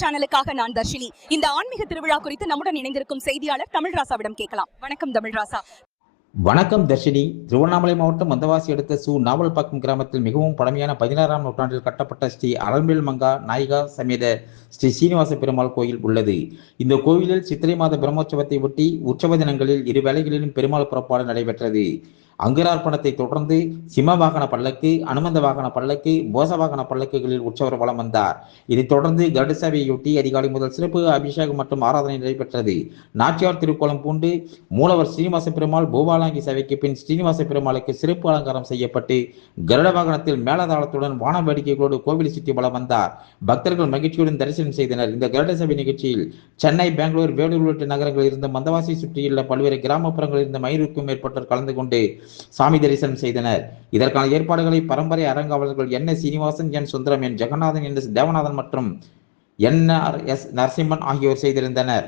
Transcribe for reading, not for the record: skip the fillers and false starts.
சேனலுக்காக நான் தர்ஷினி. இந்த ஆன்மீக திருவிழா குறித்து நம்முடன் இணைந்திருக்கும் செய்தியாளர் தமிழ்ராசாவிடம் கேட்கலாம். வணக்கம் தமிழ்ராசா. வணக்கம் தர்ஷினி. திருவண்ணாமலை மாவட்டம் வந்தவாசி அடுத்த நாவல்பாக்கம் கிராமத்தில் மிகவும் பழமையான 16ஆம் நூற்றாண்டில் கட்டப்பட்ட ஸ்ரீ அலர்மேல் மங்கா நாயிகா சமேத ஸ்ரீ சீனிவாச பெருமாள் கோயில் உள்ளது. இந்த கோவிலில் சித்திரை மாத பிரம்மோற்சவத்தை ஒட்டி உற்சவ தினங்களில் இரு வேளைகளிலும் பெருமாள் புறப்பாடு நடைபெற்றது. அங்குரார்ப்பணத்தை தொடர்ந்து சிம்ம வாகன பல்லக்கு, அனுமந்த வாகன பல்லக்கு, போச வாகன பல்லக்குகளில் உற்சவர் வலம் வந்தார். இதைத் தொடர்ந்து கருட சேவையொட்டி அதிகாலை முதல் சிறப்பு அபிஷேகம் மற்றும் ஆராதனை நடைபெற்றது. நாச்சியார் திருக்கோலம் பூண்டு மூலவர் ஸ்ரீனிவாச பெருமாள் பூபாலாங்கி சேவைக்கு பின் ஸ்ரீனிவாச பெருமாளுக்கு சிறப்பு அலங்காரம் செய்யப்பட்டு கருட வாகனத்தில் மேலதாளத்துடன் வான வேடிக்கைகளோடு கோவில் சுற்றி வலம் வந்தார். பக்தர்கள் மகிழ்ச்சியுடன் தரிசனம் செய்தனர். இந்த கருட சேவை நிகழ்ச்சியில் சென்னை, பெங்களூர், வேலூர் உள்ளிட்ட நகரங்களில் இருந்து வந்தவாசி சுற்றியுள்ள பல்வேறு கிராமப்புறங்களில் இருந்து 1000க்கும் மேற்பட்டோர் கலந்து கொண்டு சாமி தரிசனம் செய்தனர். இதற்கான ஏற்பாடுகளை பரம்பரை அறங்காவலர்கள் என்.எஸ். சீனிவாசன், என். சுந்தரம், என். ஜெகநாதன், என். எஸ். தேவநாதன் மற்றும் என்.ஆர்.எஸ். நரசிம்மன் ஆகியோர் செய்திருந்தனர்.